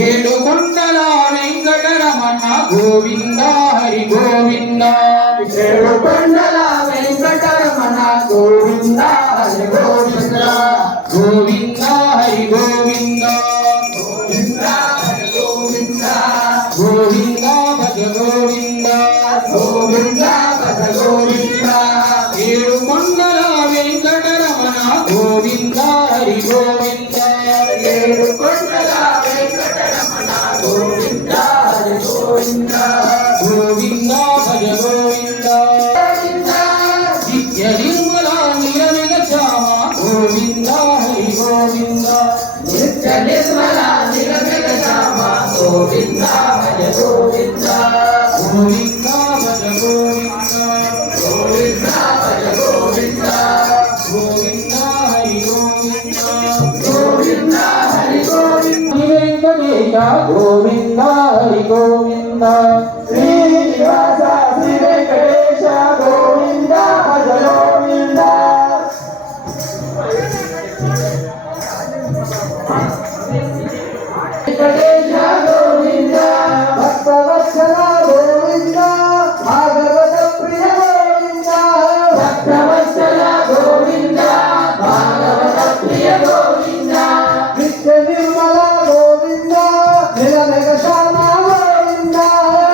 ఏడు కొండల వెంకటరమణ గోవింద హరి గోవింద ఏడు కొండల వెంకటరమణ గోవింద హరి గోవింద గోవింద హరి గోవింద గోవింద హరి గోవింద గోవింద భజ గోవింద గోవింద భజ గోవింద ఏడు కొండల వెంకటరమణ గోవింద హరి గోవింద ఏడు కొండల వెంకటరమణ గోవింద హరి గోవింద గోవింద భజ గోవింద నిత్య నిర్మల నిరవిన శ్యామ గోవింద హరి గోవింద నిత్య నిర్మల నిరవిన శ్యామ గోవింద భజ గోవింద గోవింద భజ గోవింద గోవింద భజ గోవింద గోవింద హరి గోవింద గోవింద హరి గోవింద వెంకటేశ గోవింద హరి గోవింద శ్రీనివాస శ్రీ వెంకటేశ గోవింద భజ గోవింద వెంకటేశ గోవింద భక్తవత్సల గోవింద భాగవత ప్రియ గోవింద భక్తవత్సల గోవింద భాగవత ప్రియ గోవింద నిత్య నిర్మల గోవింద నిరమేఘ శ్యామ గోవింద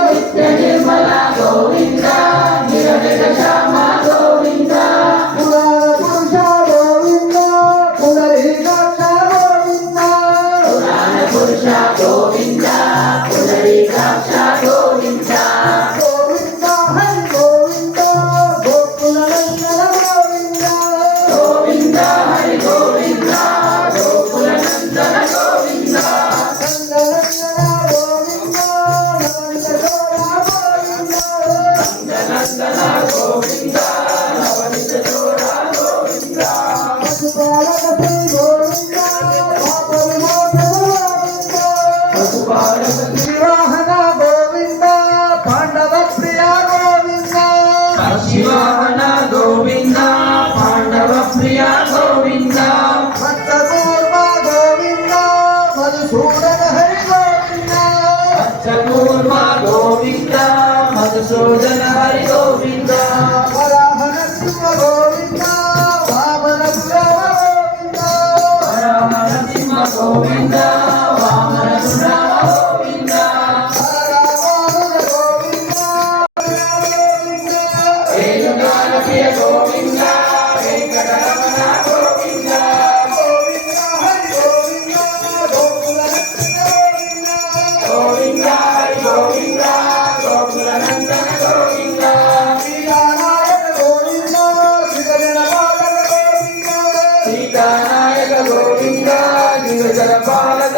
నిత్య నిర్మల గోవింద నిరమేఘ శ్యామ గోవింద పురాణ పురుష గోవింద పునరీకాక్ష గోవింద పురాణ పురుష గోవింద పునరీకాక్ష గోవింద గోవింద హరి గోవింద గోకుల నందన గోవింద గోవింద హరి గోవింద గోకుల నందన గోవింద నందనందన గోవింద నందనందన గోవింద నవనిత చోర గోవింద పశుపాలక శ్రీ గోవింద పాప విమోచన గోవింద పశుపాలక శ్రీవాహన గోవింద పాండవ ప్రియ గోవింద శివాహన గోవింద పాండవ ప్రియ గోవింద భక్తకూర్మ గోవింద మధుసూదన హరి గోవింద భక్తకూర్మ గోవింద మధుసూదన హరి గోవింద వరాహ నరసింహ గోవింద వామన గురవ గోవింద వరాహ నరసింహ గోవింద వామన గురవ గోవింద హరరామానుజ గోవింద వేణుగాన ప్రియ గోవింద వెంకటరమణ గోవింద గోవింద హరి గోవింద గోకుల నందన గోవింద గోవింద హరి గోవింద గోకుల నందన గోవింద సీతానాయక గోవింద శ్రీకరణ పాలక గోవింద సీతానాయక గోవింద గిరిజన పాలక